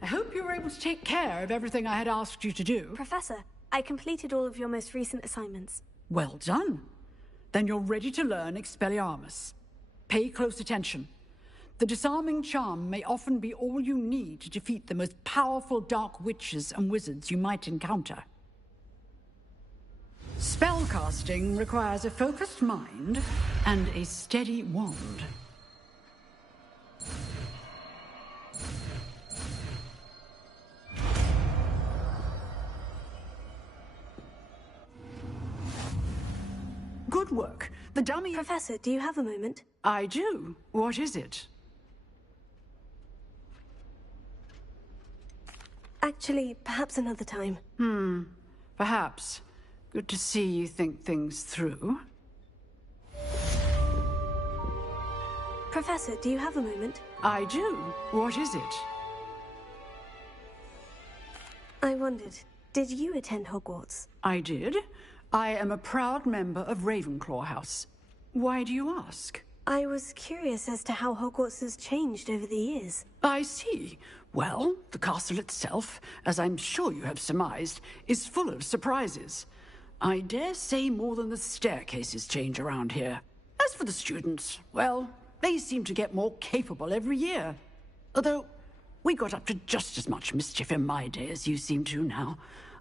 I hope you were able to take care of everything I had asked you to do. Professor, I completed all of your most recent assignments. Well done. Then you're ready to learn Expelliarmus. Pay close attention. The disarming charm may often be all you need to defeat the most powerful dark witches and wizards you might encounter. Spellcasting requires a focused mind and a steady wand. Good work. The dummy... Professor, do you have a moment? I do. What is it? Actually, perhaps another time. Perhaps. Good to see you think things through. Professor, do you have a moment? I do. What is it? I wondered, did you attend Hogwarts? I did. I am a proud member of Ravenclaw House. Why do you ask? I was curious as to how Hogwarts has changed over the years. I see. Well, the castle itself, as I'm sure you have surmised, is full of surprises. I dare say more than the staircases change around here. As for the students, well, they seem to get more capable every year. Although, we got up to just as much mischief in my day as you seem to now.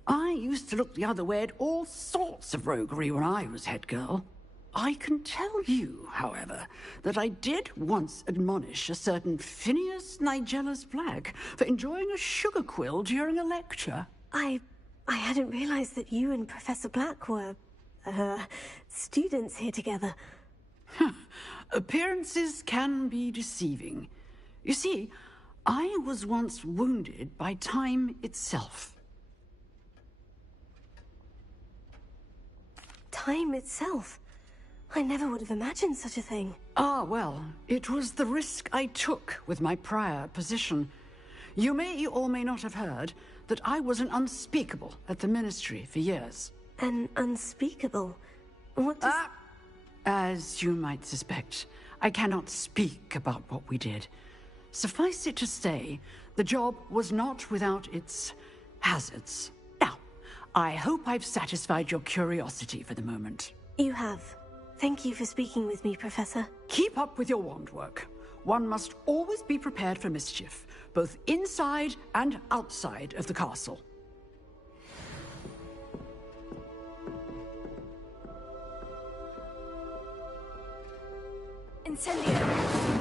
I used to look the other way at all sorts of roguery when I was head girl. I can tell you, however, that I did once admonish a certain Phineas Nigellus Black for enjoying a sugar quill during a lecture. I hadn't realized that you and Professor Black were, students here together. Appearances can be deceiving. You see, I was once wounded by time itself. Time itself? I never would have imagined such a thing. Ah, well, it was the risk I took with my prior position. You may or may not have heard that I was an unspeakable at the Ministry for years. An unspeakable? What does... As you might suspect, I cannot speak about what we did. Suffice it to say, the job was not without its hazards. Now, I hope I've satisfied your curiosity for the moment. You have. Thank you for speaking with me, Professor. Keep up with your wand work. One must always be prepared for mischief, both inside and outside of the castle. Incendio!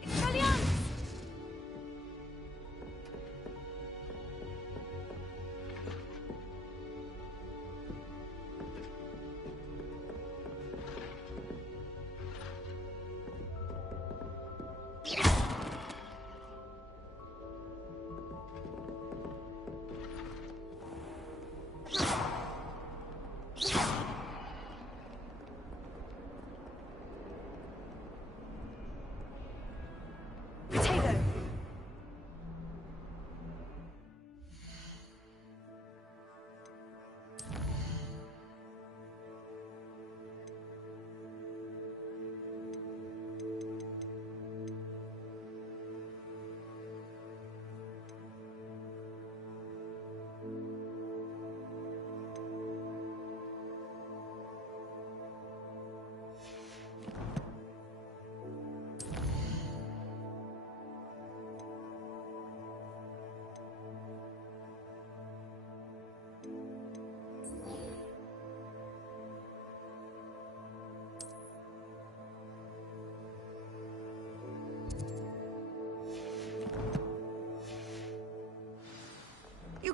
Italiano!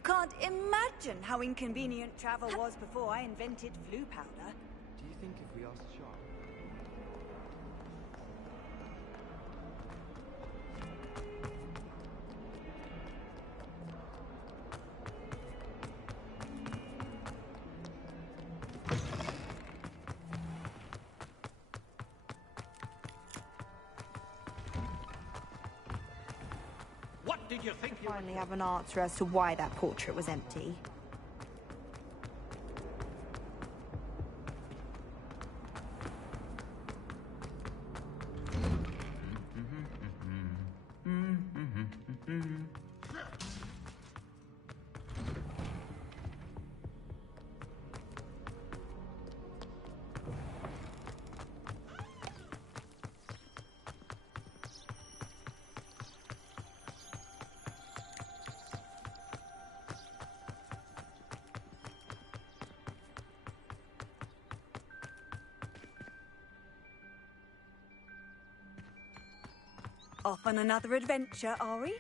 can't imagine how inconvenient travel was before I invented blue powder. Do you think if we asked Sharp? What did you think you Finally have an answer as to why that portrait was empty. Off on another adventure, are we?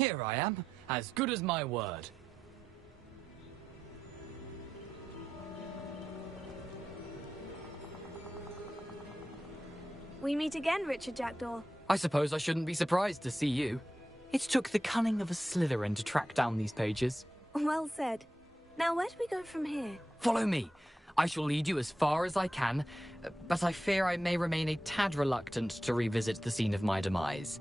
Here I am, as good as my word. We meet again, Richard Jackdaw. I suppose I shouldn't be surprised to see you. It took the cunning of a Slytherin to track down these pages. Well said. Now, where do we go from here? Follow me. I shall lead you as far as I can, but I fear I may remain a tad reluctant to revisit the scene of my demise.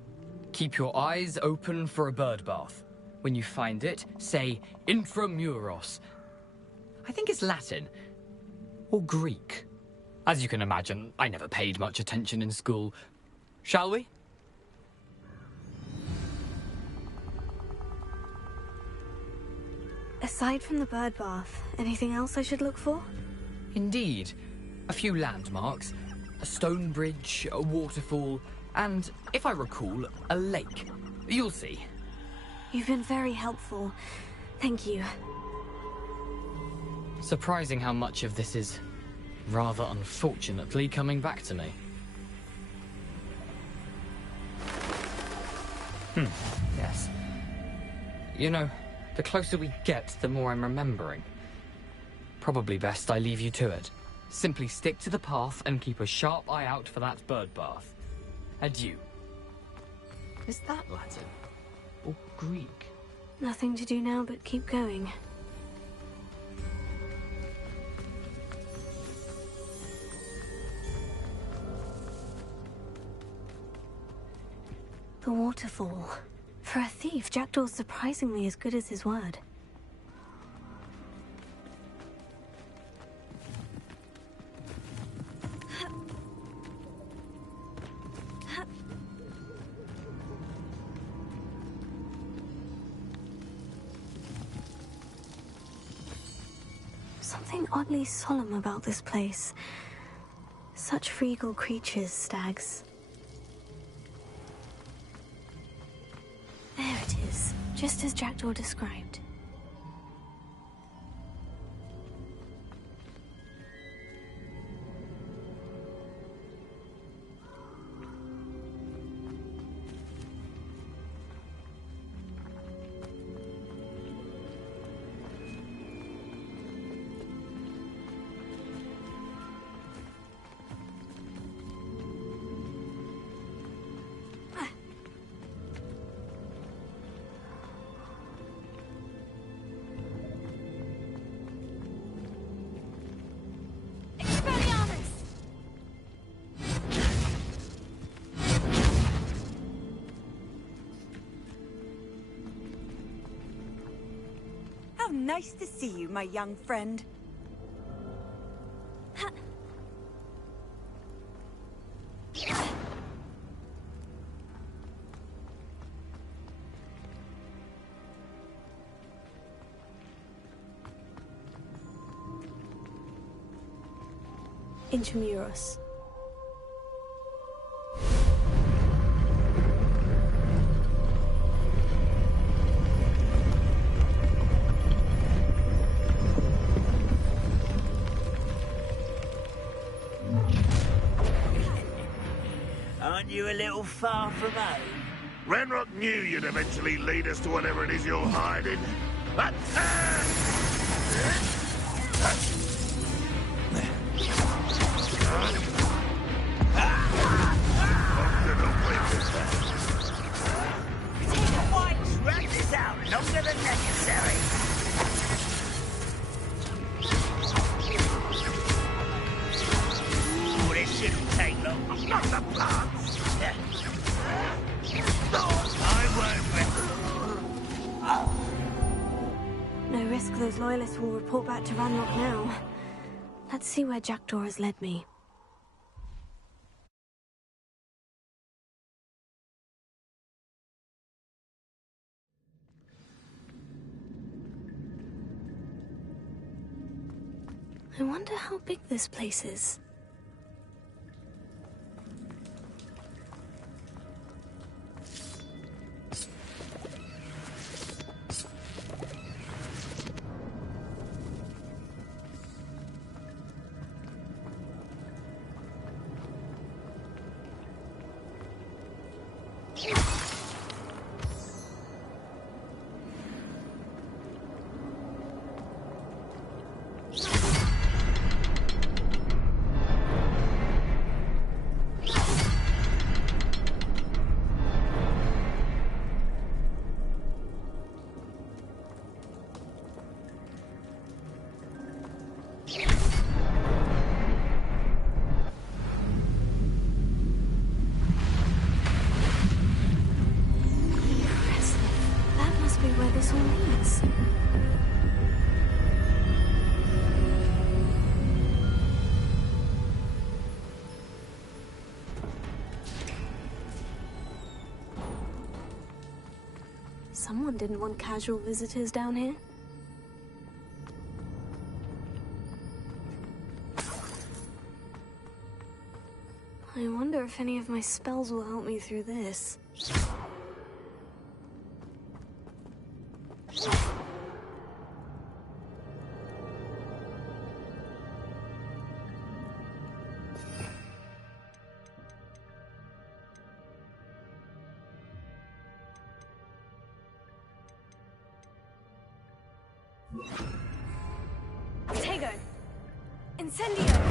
Keep your eyes open for a bird bath. When you find it, say intramuros. I think it's Latin. Or Greek. As you can imagine, I never paid much attention in school. Shall we? Aside from the bird bath, anything else I should look for? Indeed. A few landmarks. A stone bridge, a waterfall, and, if I recall, a lake. You'll see. You've been very helpful. Thank you. Surprising how much of this is, rather unfortunately, coming back to me. Yes. You know, the closer we get, the more I'm remembering. Probably best I leave you to it. Simply stick to the path and keep a sharp eye out for that bird bath. Adieu. Is that Latin? Or Greek? Nothing to do now but keep going. The waterfall. For a thief, Jackdaw's surprisingly as good as his word. Something oddly solemn about this place. Such regal creatures, stags. There it is, just as Jackdaw described. Nice to see you, my young friend. Intramuros. Aren't you a little far from home? Renrock knew you'd eventually lead us to whatever it is you're hiding. But, Take a white, drag this out longer than necessary. Ooh, this shouldn't take long. Not the plants. No risk those loyalists will report back to Ranrock now. Let's see where Jackdaw has led me. I wonder how big this place is. Someone didn't want casual visitors down here. I wonder if any of my spells will help me through this. Tego! Incendio!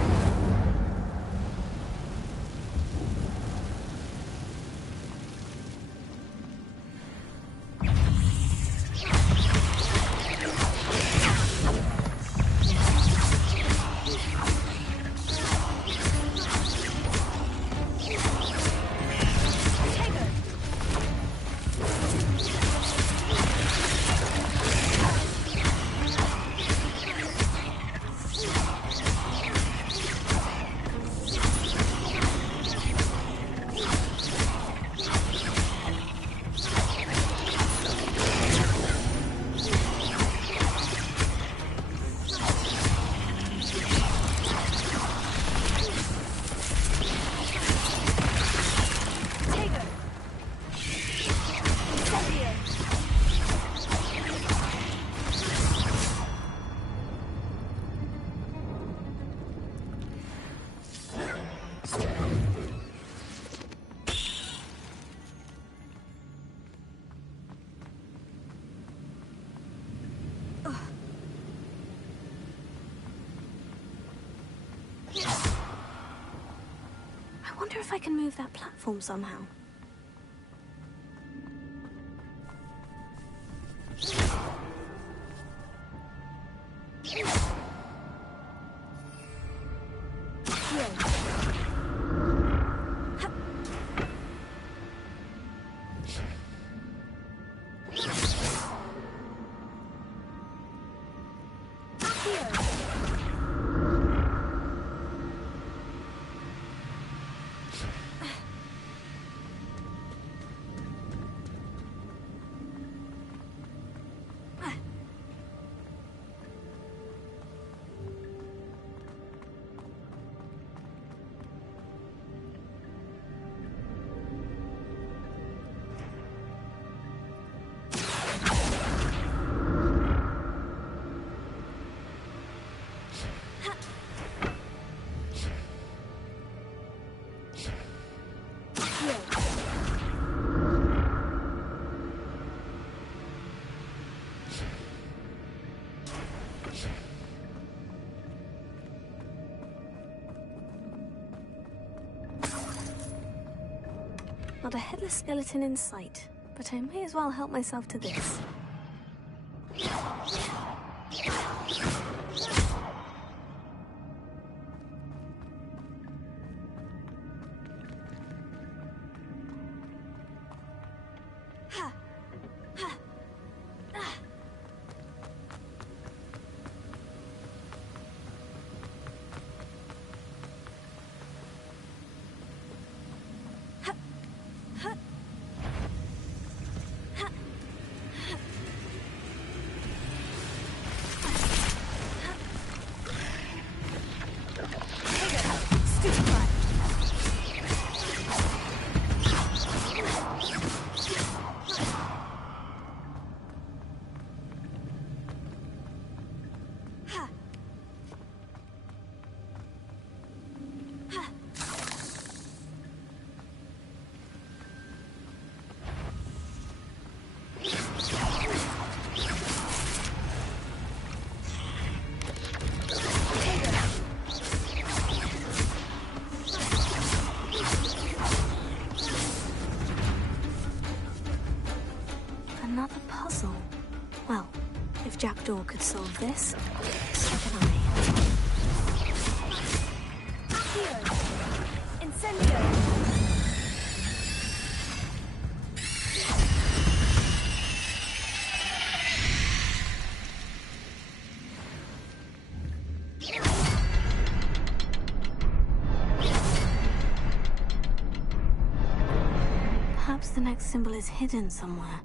wonder if I can move that platform somehow. Not a headless skeleton in sight, but I may as well help myself to this. Jackdaw could solve this, so can I. Incendio! Perhaps the next symbol is hidden somewhere.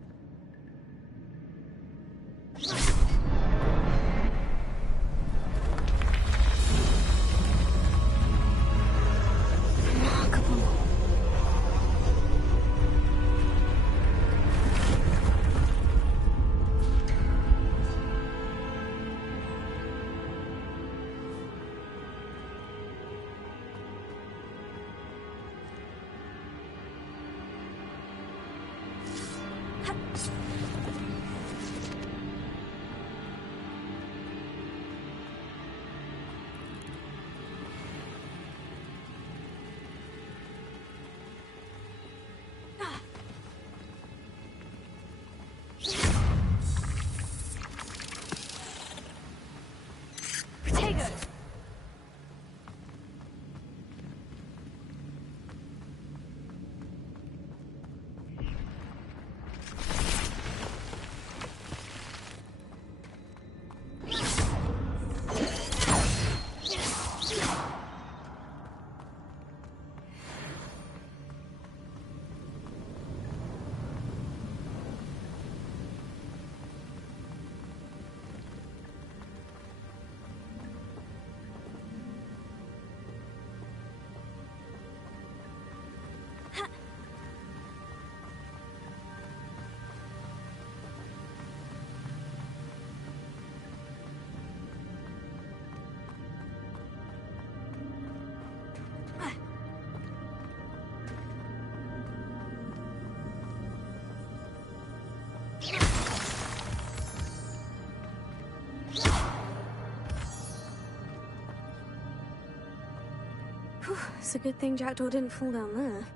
It's a good thing Jackdaw didn't fall down there.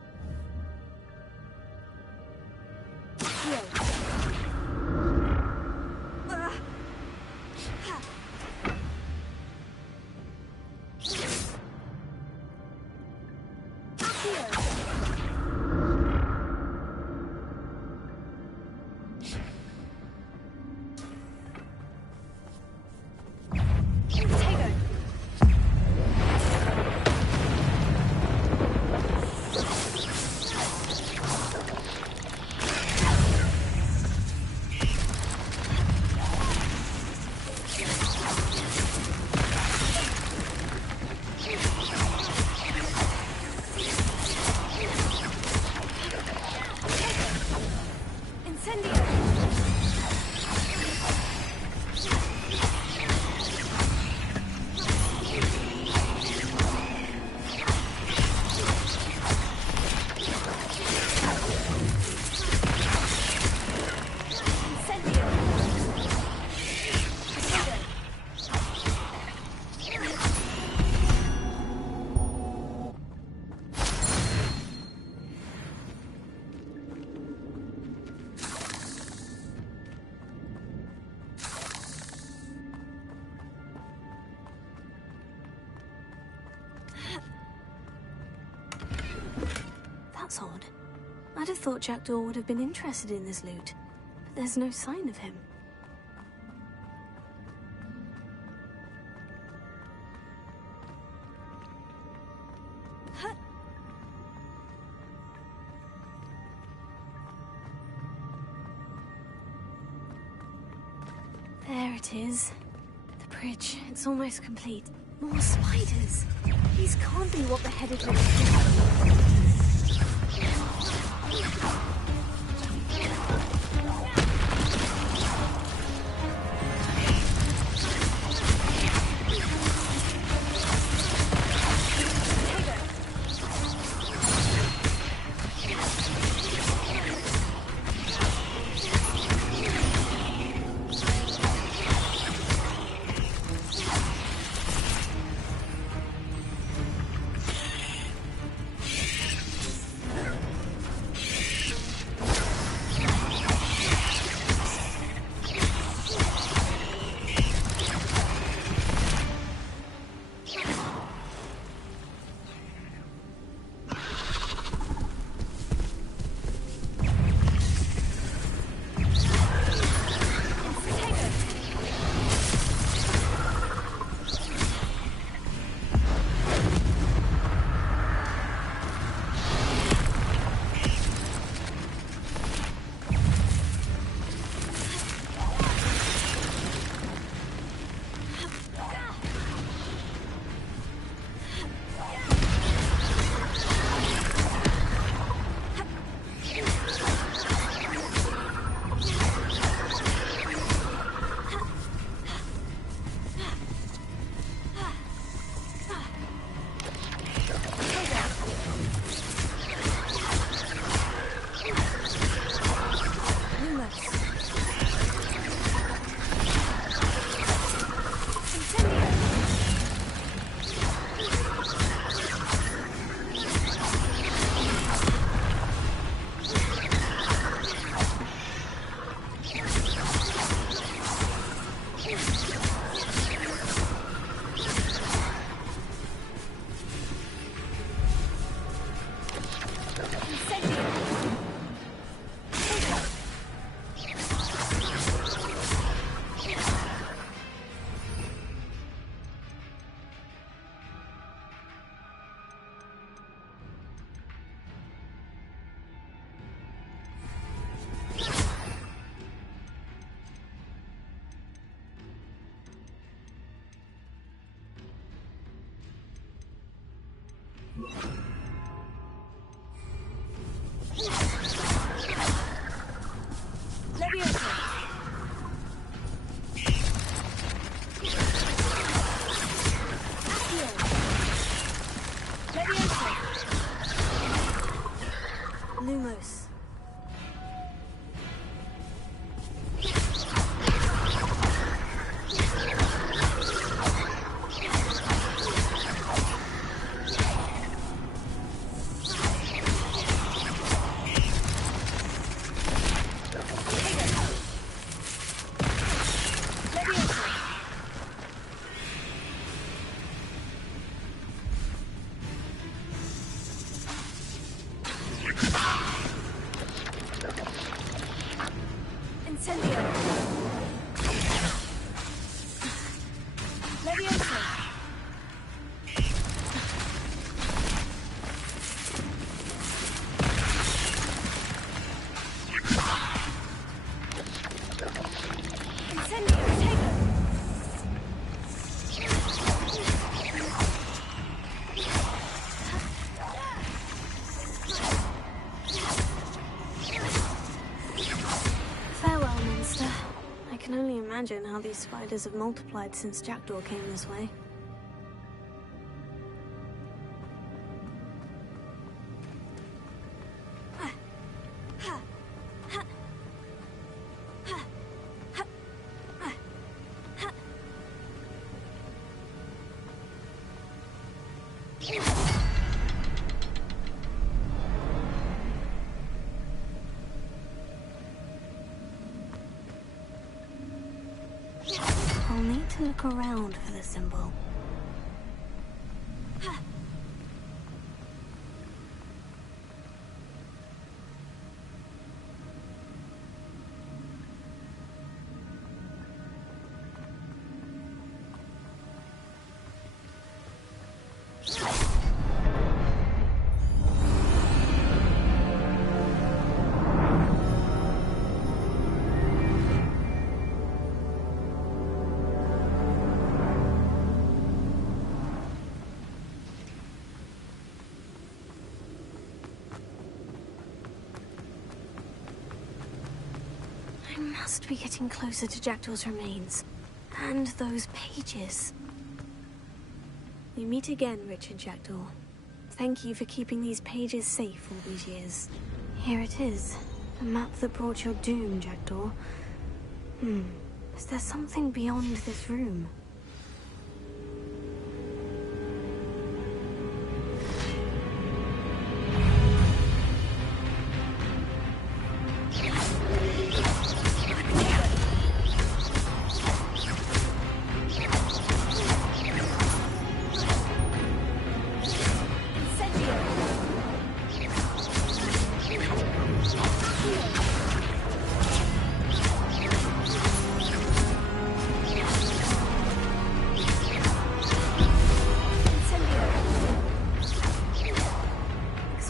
That's odd. I'd have thought Jackdaw would have been interested in this loot, but there's no sign of him. There it is. The bridge. It's almost complete. More spiders. These can't be what the headed men are. Incendio. Leviosa. Imagine how these spiders have multiplied since Jackdaw came this way. I'll need to look around for the symbol. I must be getting closer to Jackdaw's remains. And those pages. We meet again, Richard Jackdaw. Thank you for keeping these pages safe all these years. Here it is. The map that brought your doom, Jackdaw. Is there something beyond this room?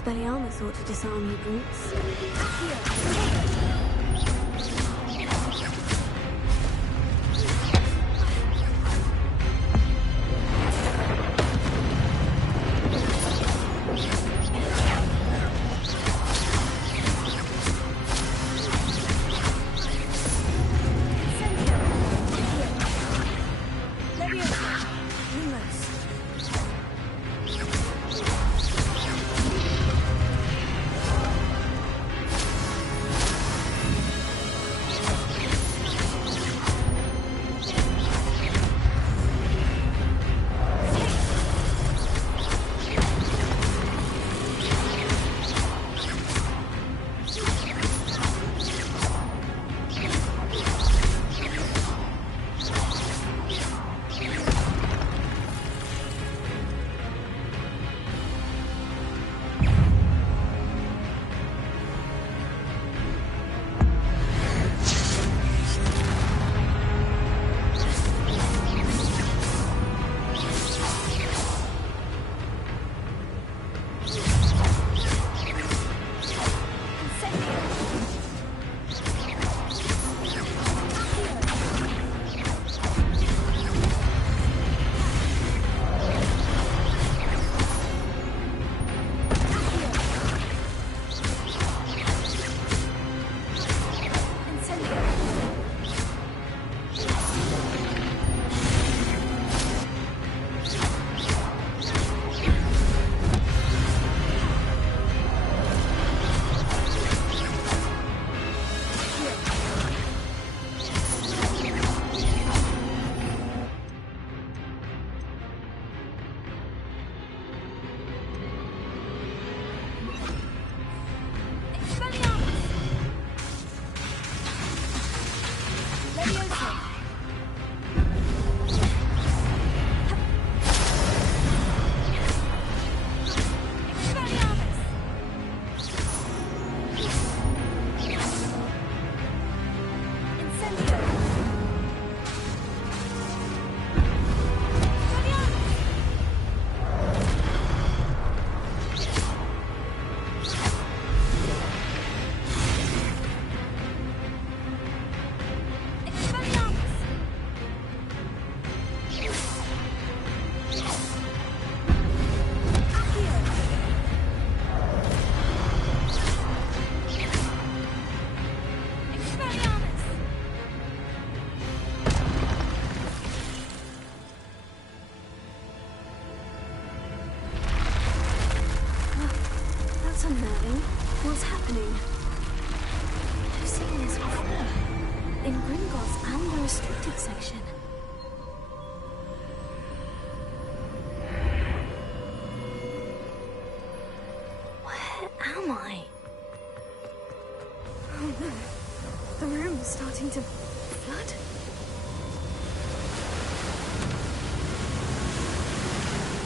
Expelliarmus thought to disarm you brutes. that section. Where am I? Oh no. The room is starting to flood.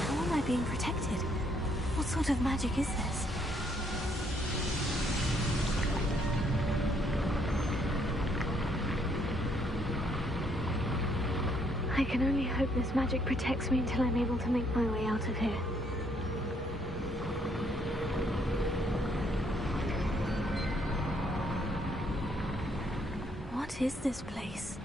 How am I being protected? What sort of magic is this? I can only hope this magic protects me until I'm able to make my way out of here. What is this place?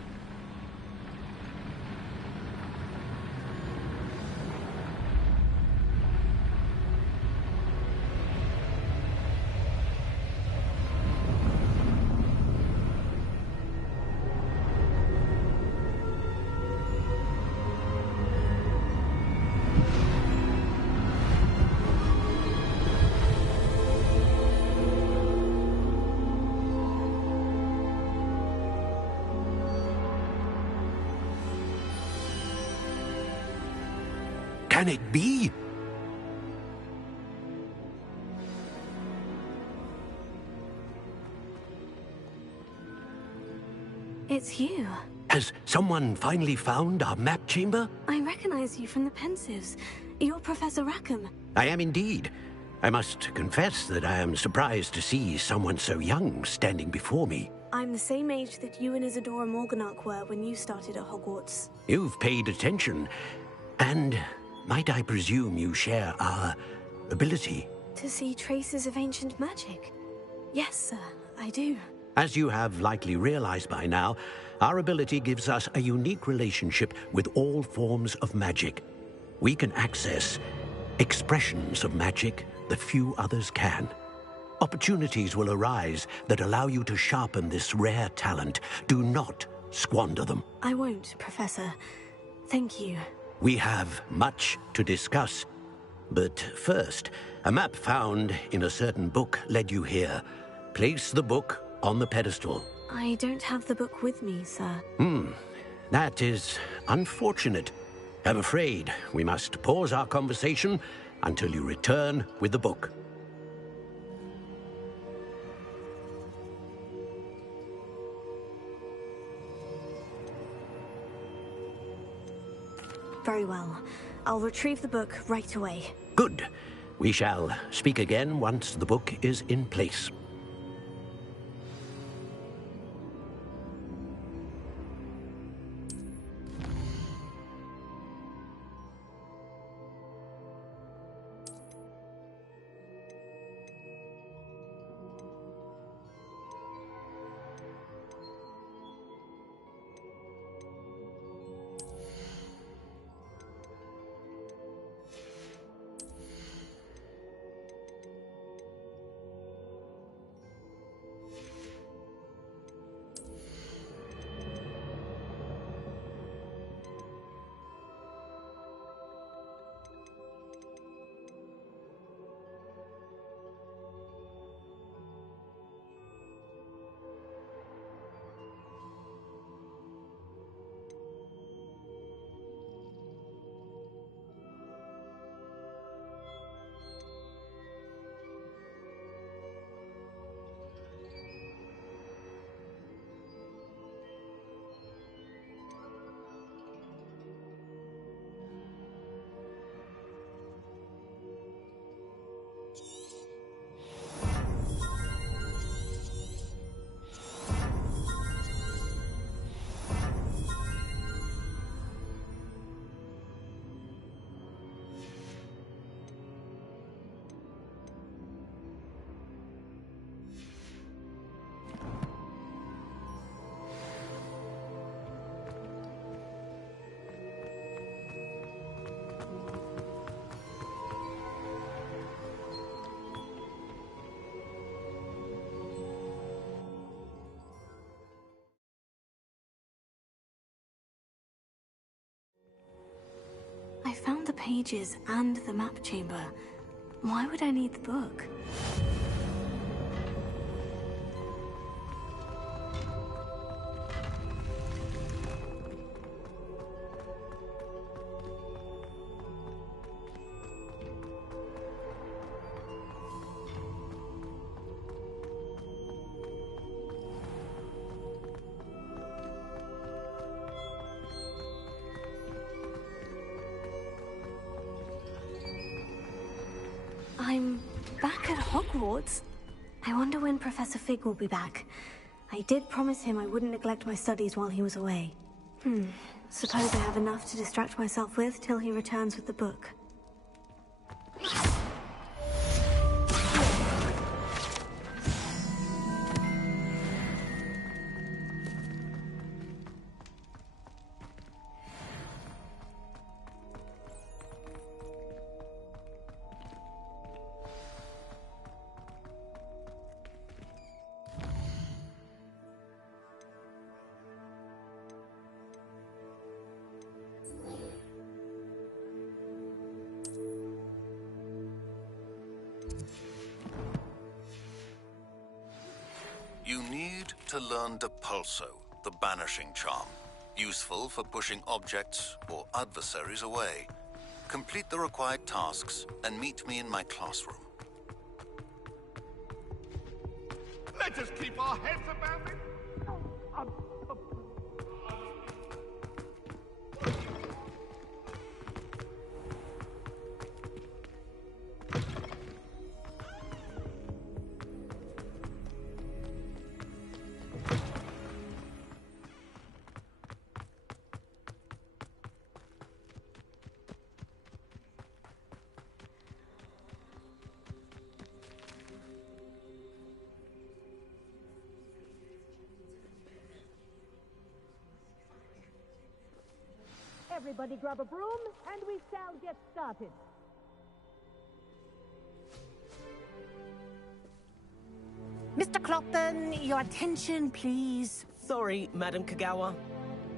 Can it be? It's you. Has someone finally found our map chamber? I recognize you from the Pensives. You're Professor Rackham. I am indeed. I must confess that I am surprised to see someone so young standing before me. I'm the same age that you and Isadora Morganach were when you started at Hogwarts. You've paid attention, and might I presume you share our ability? To see traces of ancient magic? Yes, sir, I do. As you have likely realized by now, our ability gives us a unique relationship with all forms of magic. We can access expressions of magic that few others can. Opportunities will arise that allow you to sharpen this rare talent. Do not squander them. I won't, Professor. Thank you. We have much to discuss. But first, a map found in a certain book led you here. Place the book on the pedestal. I don't have the book with me, sir. That is unfortunate. I'm afraid we must pause our conversation until you return with the book. Very well. I'll retrieve the book right away. Good. We shall speak again once the book is in place. I found the pages and the map chamber. Why would I need the book? Hogwarts? I wonder when Professor Fig will be back. I did promise him I wouldn't neglect my studies while he was away. Suppose I have enough to distract myself with till he returns with the book. You need to learn Depulso, the banishing charm. Useful for pushing objects or adversaries away. Complete the required tasks and meet me in my classroom. Let us keep our heads about it. Everybody grab a broom, and we shall get started. Mr. Clopton, your attention, please. Sorry, Madam Kagawa.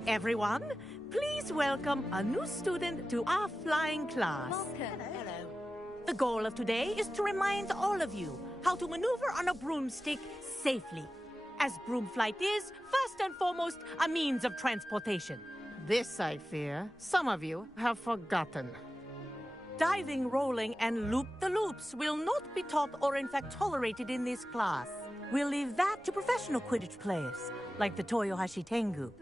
Everyone, please welcome a new student to our flying class. Hello. The goal of today is to remind all of you how to maneuver on a broomstick safely, as broom flight is, first and foremost, a means of transportation. This, I fear, some of you have forgotten. Diving, rolling, and loop-the-loops will not be taught or in fact tolerated in this class. We'll leave that to professional Quidditch players, like the Toyohashi Tengu.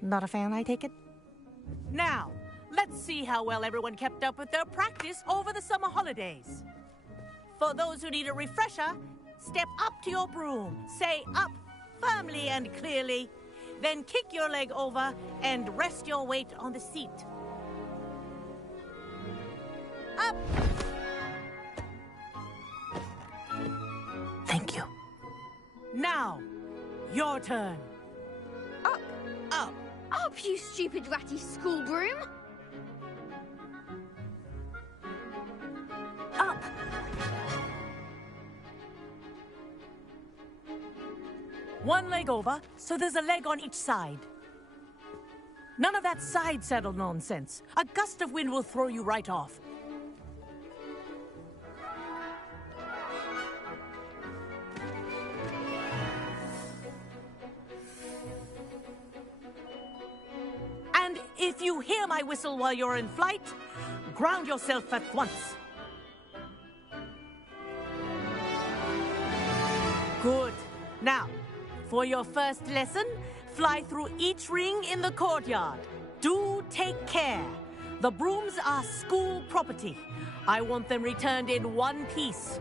Not a fan, I take it? Now, let's see how well everyone kept up with their practice over the summer holidays. For those who need a refresher, step up to your broom, say up firmly and clearly, then kick your leg over and rest your weight on the seat. Up! Thank you. Now, your turn. Up! Up! Up, you stupid ratty school broom! Up! One leg over, so there's a leg on each side. None of that side saddle nonsense. A gust of wind will throw you right off. And if you hear my whistle while you're in flight, ground yourself at once. Good. Now, for your first lesson, fly through each ring in the courtyard. Do take care. The brooms are school property. I want them returned in one piece.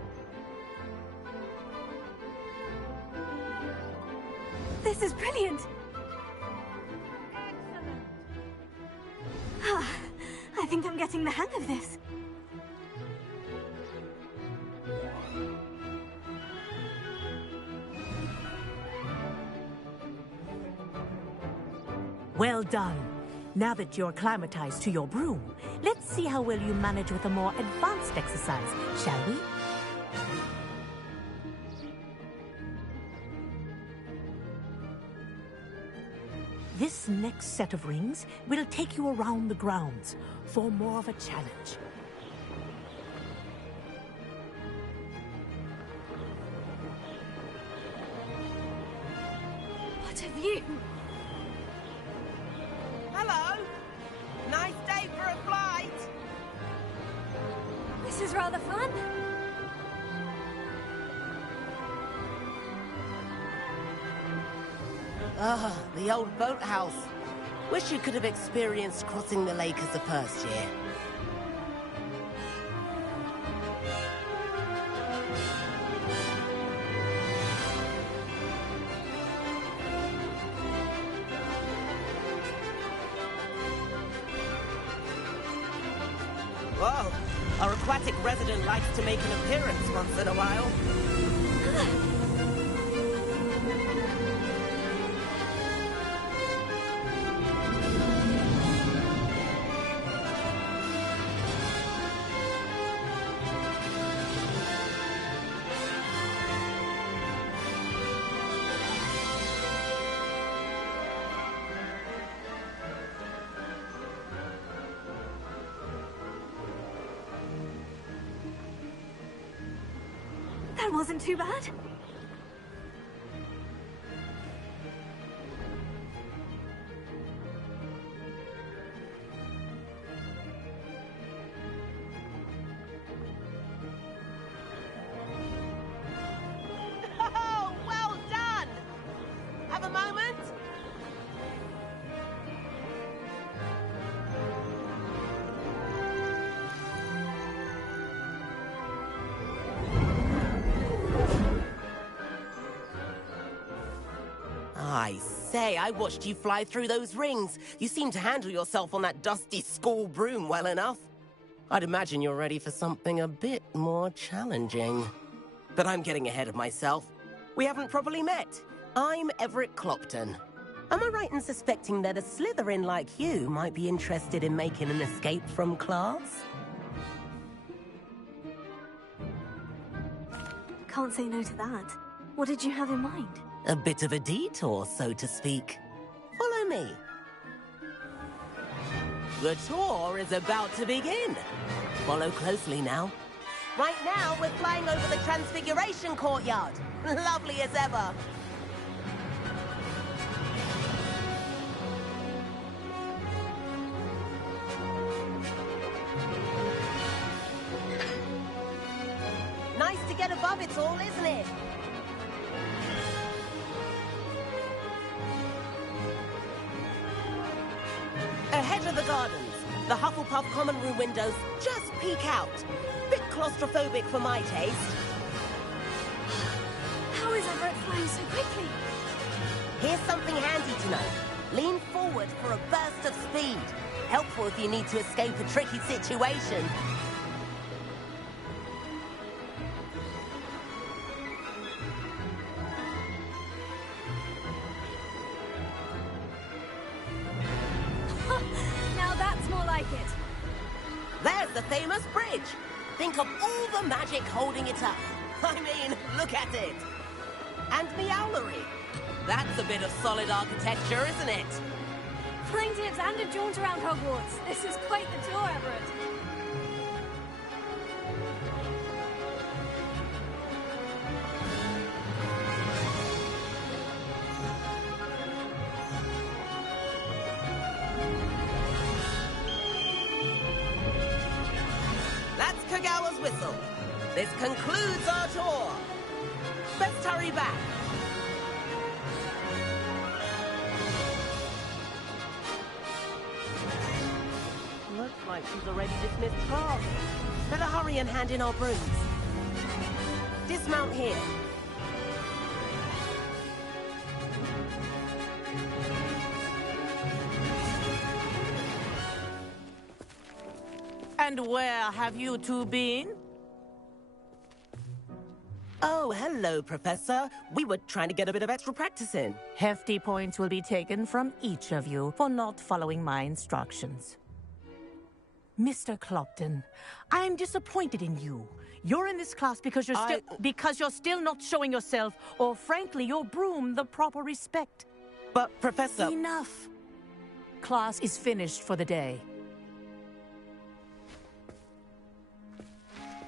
This is brilliant! I think I'm getting the hang of this. Well done. Now that you're acclimatized to your broom, let's see how well you manage with a more advanced exercise, shall we? This next set of rings will take you around the grounds for more of a challenge. What have you... Hello. Nice day for a flight. This is rather fun. Ah, the old boathouse. Wish you could have experienced crossing the lake as the first year. Whoa, our aquatic resident likes to make an appearance once in a while. That wasn't too bad. Oh, well done! Have a moment? I say, I watched you fly through those rings. You seem to handle yourself on that dusty school broom well enough. I'd imagine you're ready for something a bit more challenging. But I'm getting ahead of myself. We haven't properly met. I'm Everett Clopton. Am I right in suspecting that a Slytherin like you might be interested in making an escape from class? Can't say no to that. What did you have in mind? A bit of a detour, so to speak. Follow me. The tour is about to begin. Follow closely now. Right now, we're flying over the Transfiguration Courtyard. Lovely as ever. Nice to get above it all, isn't it? Ahead of the gardens, the Hufflepuff common room windows just peek out. Bit claustrophobic for my taste. How is Everett flying so quickly? Here's something handy to know. Lean forward for a burst of speed. Helpful if you need to escape a tricky situation. Now that's more like it. There's the famous bridge. Think of all the magic holding it up. I mean, look at it. And Meowlery. That's a bit of solid architecture, isn't it? Flying tips and a jaunt around Hogwarts. This is quite the tour, Everett. That's Kagawa's whistle. This concludes our tour. Best hurry back. Looks like she's already dismissed class. Better hurry and hand in our brooms. Dismount here. And where have you two been? Oh, hello, Professor. We were trying to get a bit of extra practice in. Hefty points will be taken from each of you for not following my instructions. Mr. Clopton, I am disappointed in you. You're in this class because you're still not showing yourself, or frankly, your broom, the proper respect. But, Professor... Enough. Class is finished for the day.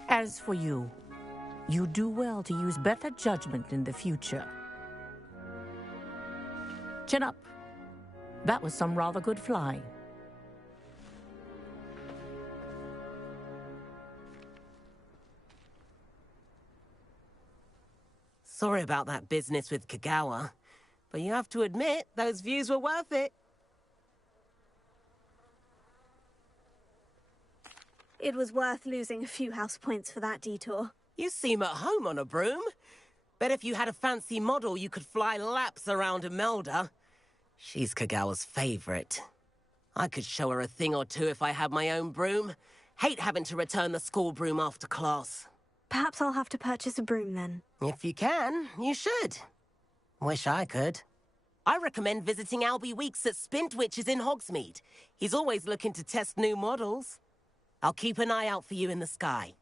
As for you, you do well to use better judgment in the future. Chin up. That was some rather good flying. Sorry about that business with Kagawa, but you have to admit, those views were worth it. It was worth losing a few house points for that detour. You seem at home on a broom. Bet if you had a fancy model, you could fly laps around Imelda. She's Kagawa's favorite. I could show her a thing or two if I had my own broom. Hate having to return the school broom after class. Perhaps I'll have to purchase a broom then. If you can, you should. Wish I could. I recommend visiting Albie Weeks at Spintwitches in Hogsmeade. He's always looking to test new models. I'll keep an eye out for you in the sky.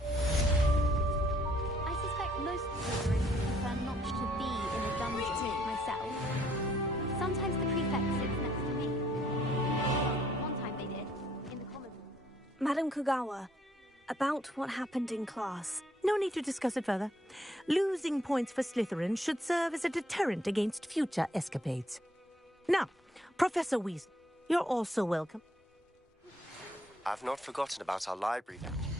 I suspect most students prefer not to be in a dungeon myself. Sometimes the prefect sits next to me. One time they did, in the common room. Madam Kugawa, about what happened in class. No need to discuss it further. Losing points for Slytherin should serve as a deterrent against future escapades. Now, Professor Weasley, you're also welcome. I've not forgotten about our library venture.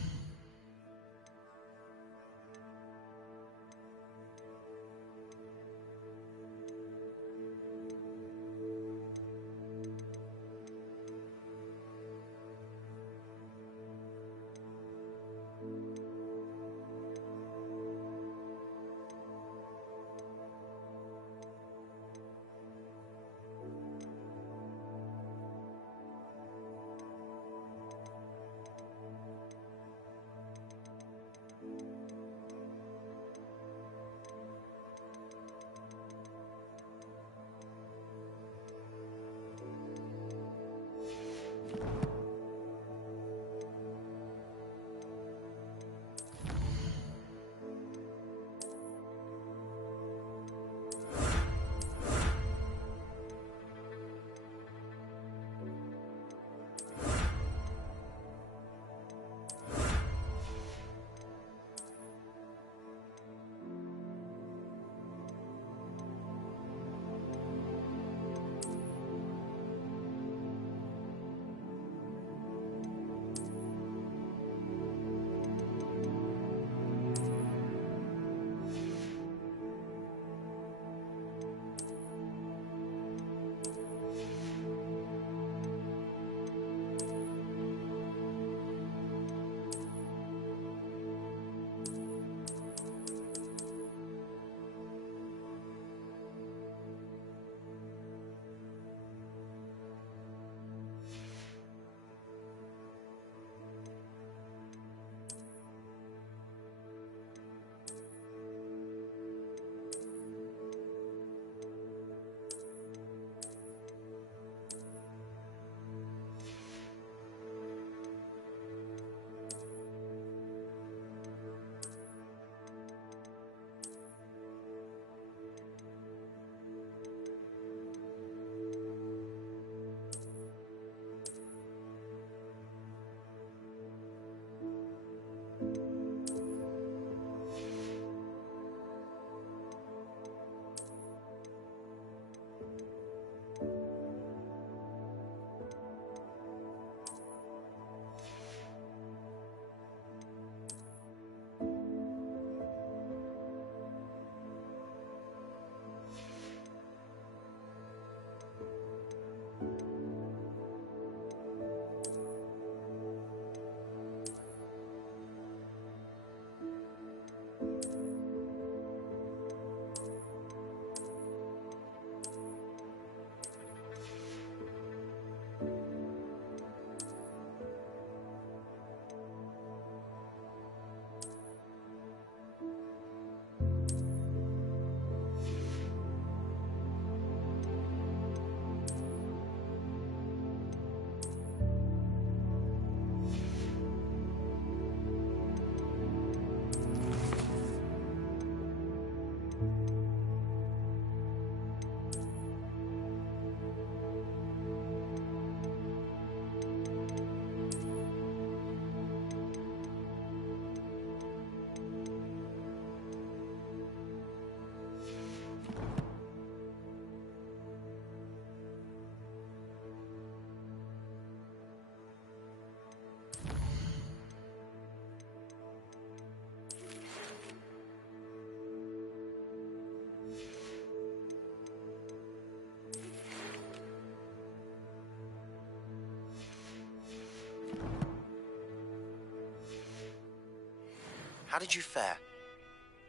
How did you fare?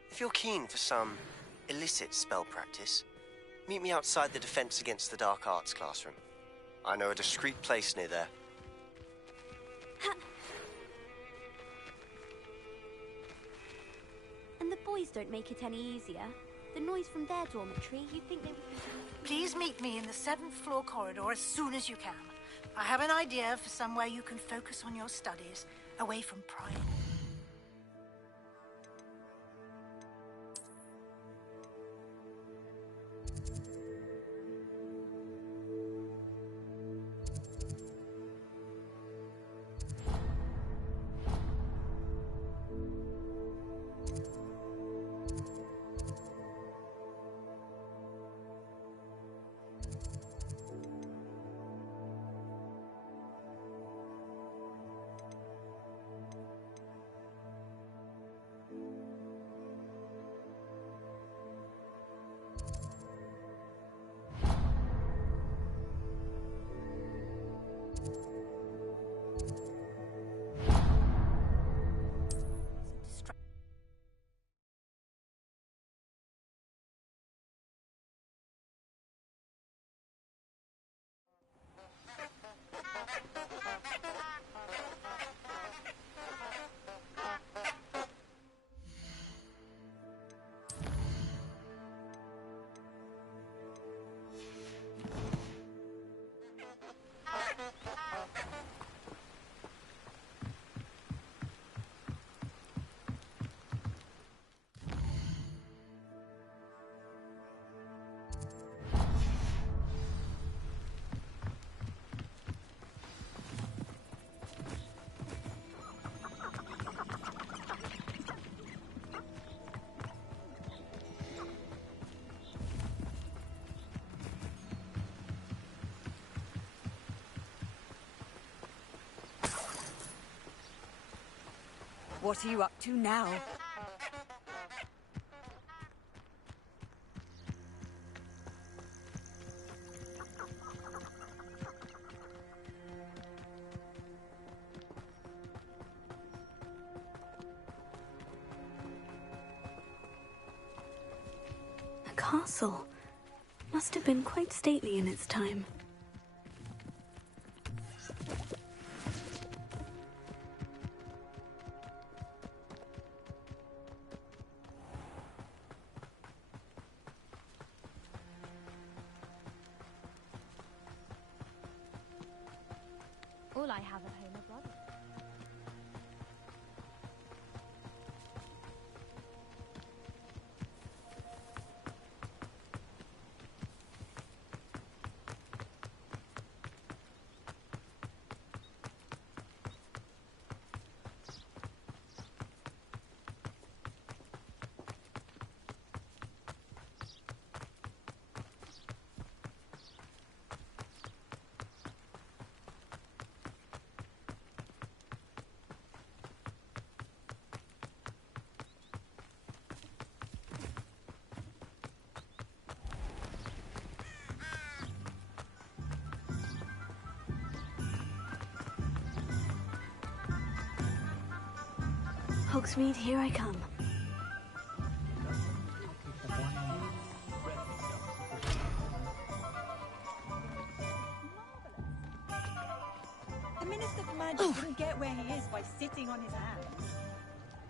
If you're keen for some illicit spell practice, meet me outside the Defense Against the Dark Arts classroom. I know a discreet place near there. And the boys don't make it any easier. The noise from their dormitory, you'd think they would... Please meet me in the 7th floor corridor as soon as you can. I have an idea for somewhere you can focus on your studies, away from prying. What are you up to now? A castle. Must have been quite stately in its time. All I have at home are brothers. Hogsmeade, here I come. The Minister for Magic didn't get where he is by sitting on his hands.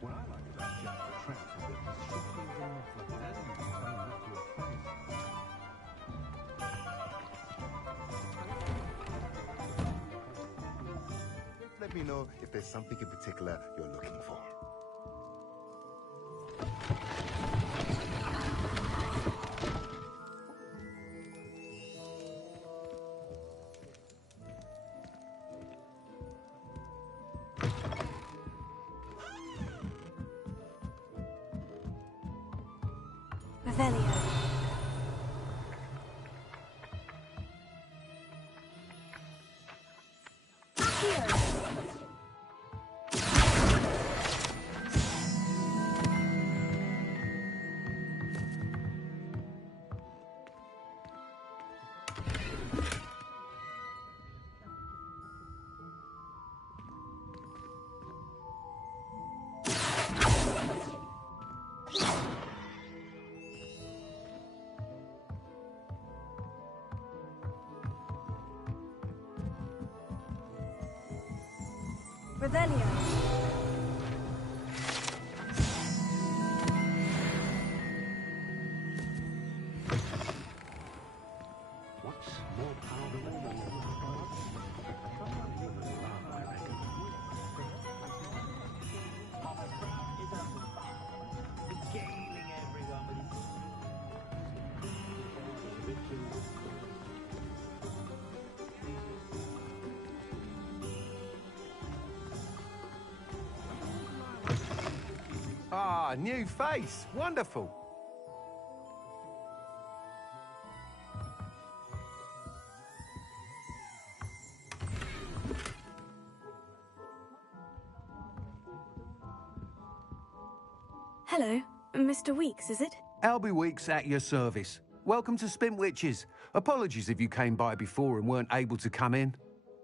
What I like about Jack the Trap is that he's strictly as enough like that and he's coming up to your face. Let me know if there's something in particular you're looking for. Revelio. Revelio. What's more powerful than the gods? Human love, I reckon. Thomas Brown is a regaling everyone with Ah, new face. Wonderful. Hello, Mr. Weeks, is it? Albie Weeks at your service. Welcome to Spintwitches. Apologies if you came by before and weren't able to come in.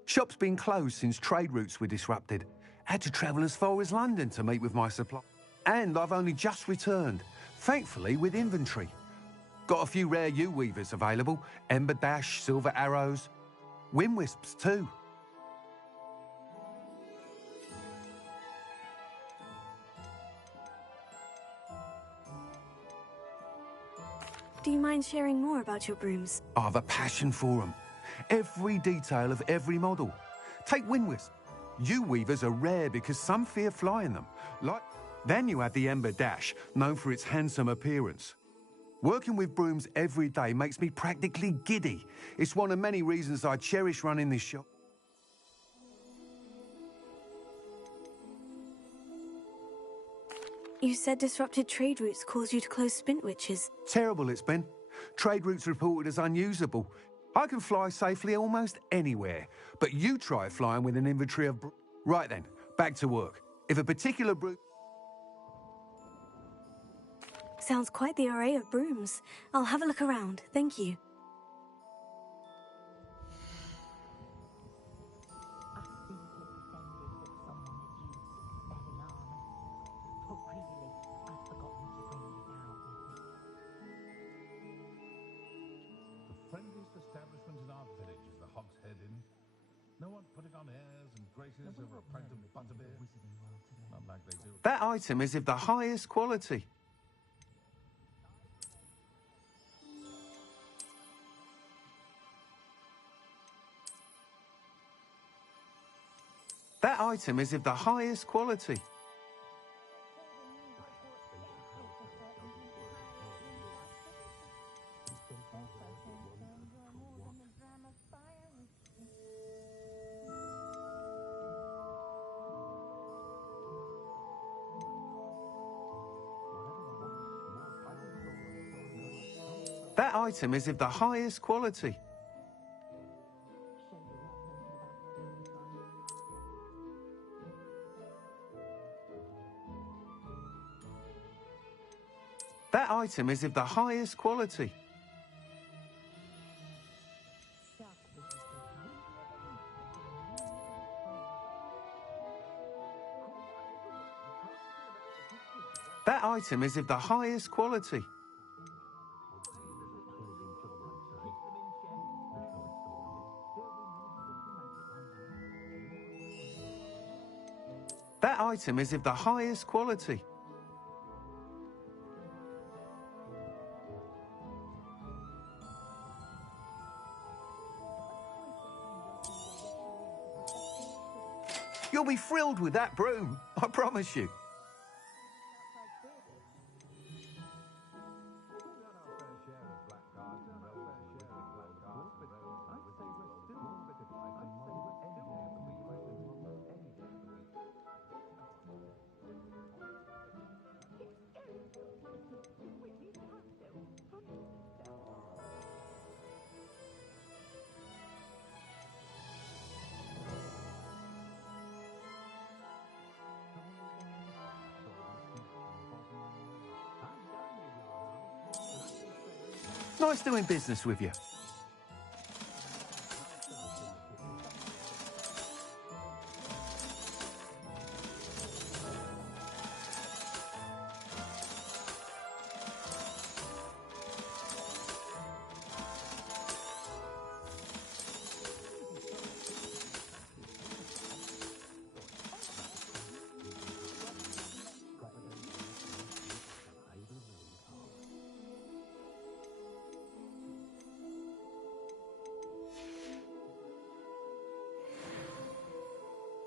Shop's been closed since trade routes were disrupted. Had to travel as far as London to meet with my supply. And I've only just returned, thankfully with inventory. Got a few rare U-weavers available, Ember Dash, Silver Arrows, Wind Wisps too. Do you mind sharing more about your brooms? I have a passion for them. Every detail of every model. Take Wind Wisp. U-weavers are rare because some fear flying them. Then you have the Ember Dash, known for its handsome appearance. Working with brooms every day makes me practically giddy. It's one of many reasons I cherish running this shop. You said disrupted trade routes caused you to close Spintwitches. Terrible it's been. Trade routes reported as unusable. I can fly safely almost anywhere, but you try flying with an inventory of... Right then, back to work. If a particular broom... Sounds quite the array of brooms. I'll have a look around, thank you. The friendliest establishment in our village is the Hog's Head Inn. No one putting on airs and graces over a pint of butterbeer. Not like they do. That item is of the highest quality. That item is of the highest quality. That item is of the highest quality. That item is of the highest quality. That item is of the highest quality. That item is of the highest quality. You'll be thrilled with that broom, I promise you. Nice doing business with you.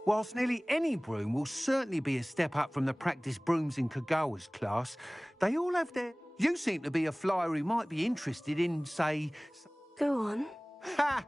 Whilst nearly any broom will certainly be a step up from the practice brooms in Kagawa's class, they all have their... You seem to be a flyer who might be interested in, say... Go on. Ha!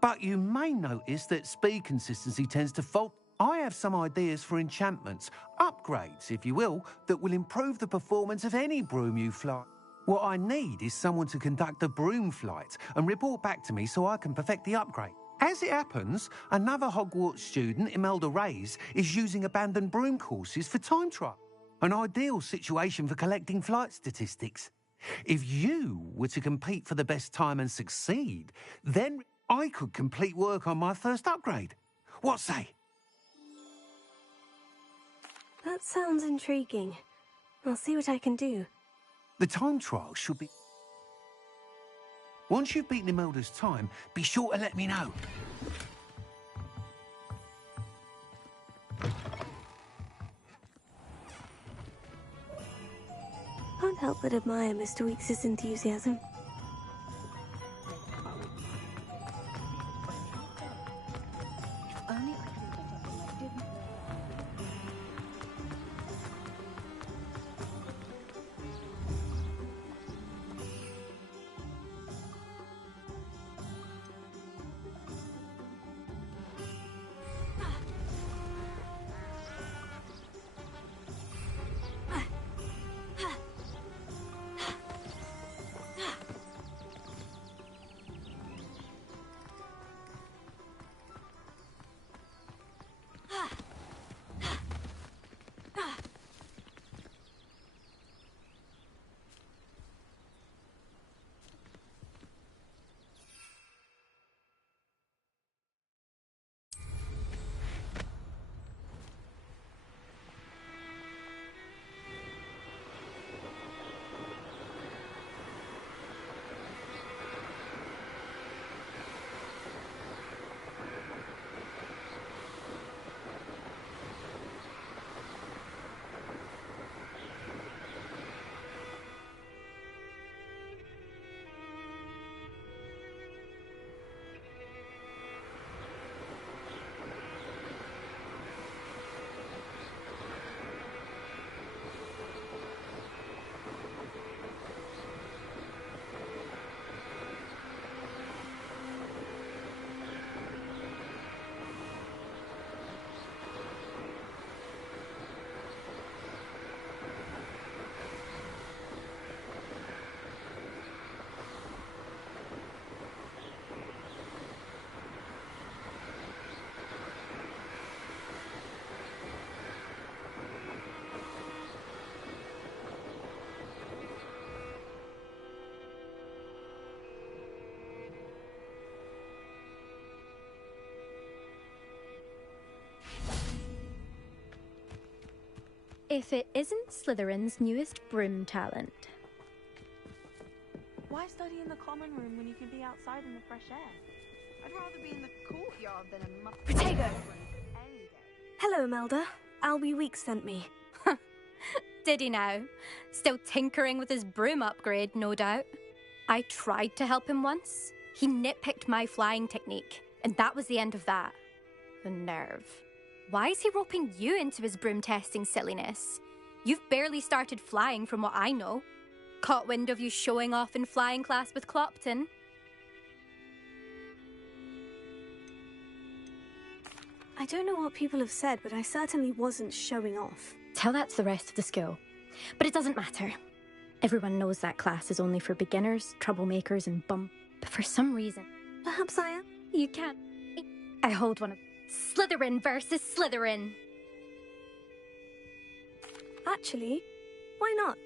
But you may notice that speed consistency tends to fault. I have some ideas for enchantments, upgrades, if you will, that will improve the performance of any broom you fly. What I need is someone to conduct a broom flight and report back to me so I can perfect the upgrade. As it happens, another Hogwarts student, Imelda Reyes, is using abandoned broom courses for time trial. An ideal situation for collecting flight statistics. If you were to compete for the best time and succeed, then I could complete work on my first upgrade. What say? That sounds intriguing. I'll see what I can do. The time trial should be... Once you've beaten Imelda's time, be sure to let me know. Can't help but admire Mr. Weeks' enthusiasm. If only I could get up when I didn't. If it isn't Slytherin's newest broom talent. Why study in the common room when you can be outside in the fresh air? I'd rather be in the courtyard than a Protego! Hello, Imelda. Albie Weeks sent me. Did he now? Still tinkering with his broom upgrade, no doubt. I tried to help him once. He nitpicked my flying technique, and that was the end of that. The nerve. Why is he roping you into his broom testing silliness? You've barely started flying from what I know. Caught wind of you showing off in flying class with Clopton. I don't know what people have said, but I certainly wasn't showing off. Tell that to the rest of the school. But it doesn't matter. Everyone knows that class is only for beginners, troublemakers, and bum. But for some reason... Perhaps I am? You can't... I hold one of... Slytherin versus Slytherin. Actually, why not?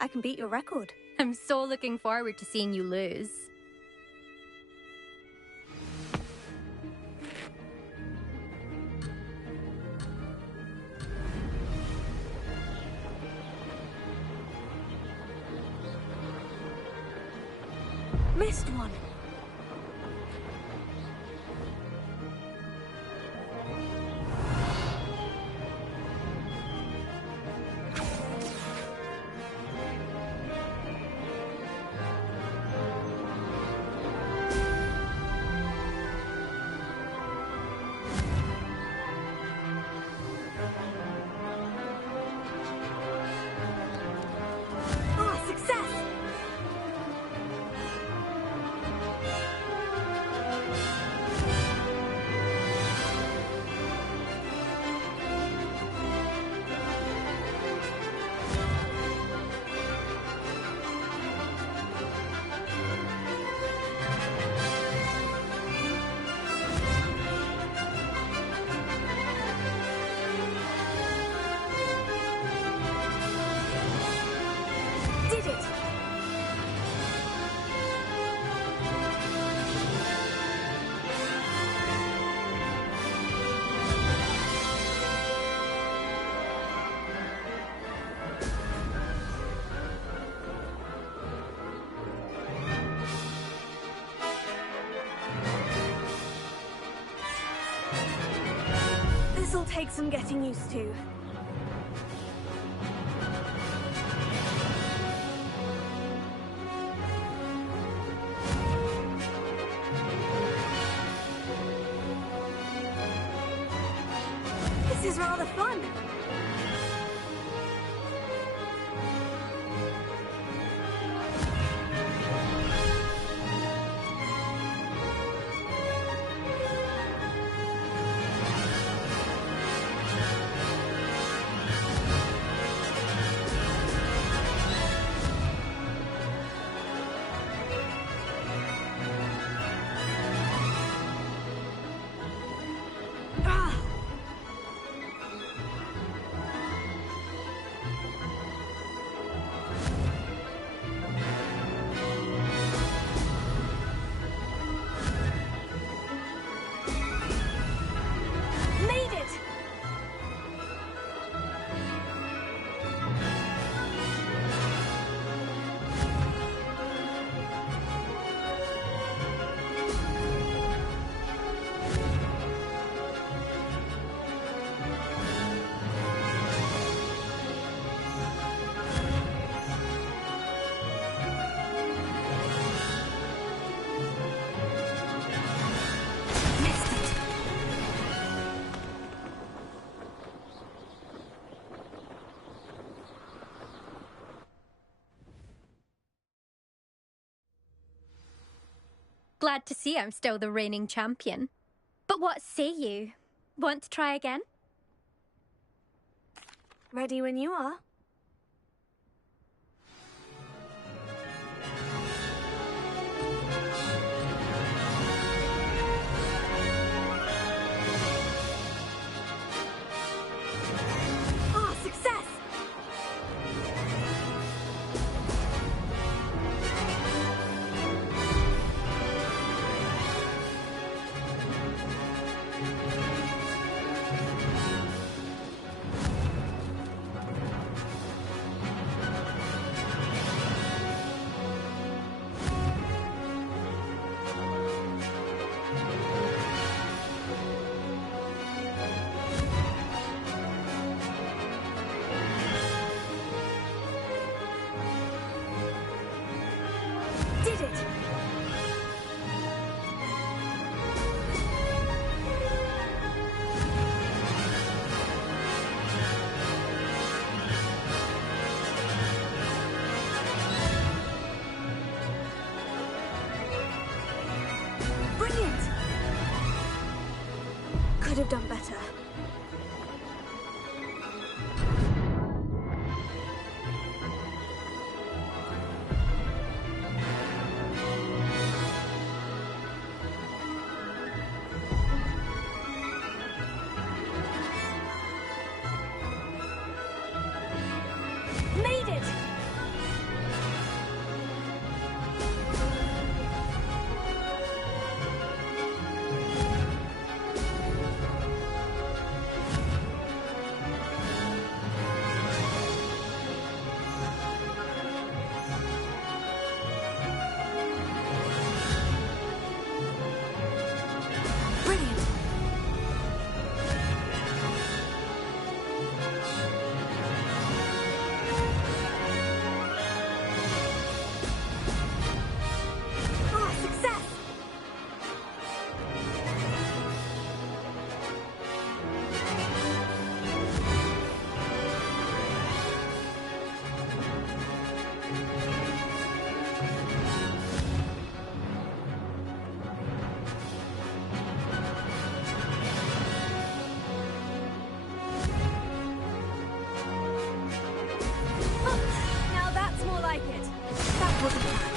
I can beat your record. I'm so looking forward to seeing you lose. Missed one. take some getting used to. This is rather fun. Glad to see I'm still the reigning champion. But what say you? Want to try again? Ready when you are. Ah, success! Did it! Brilliant! Could have done better. Made it! Brilliant! Ah, success! Now that's more like it. That wasn't bad.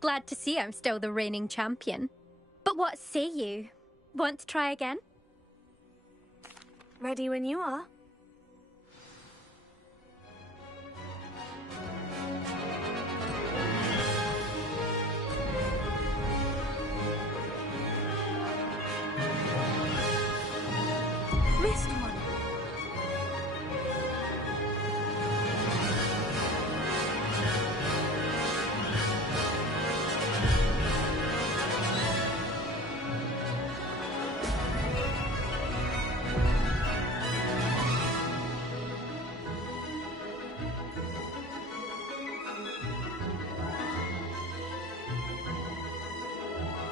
Glad to see I'm still the reigning champion. But what say you? Want to try again? Ready when you are.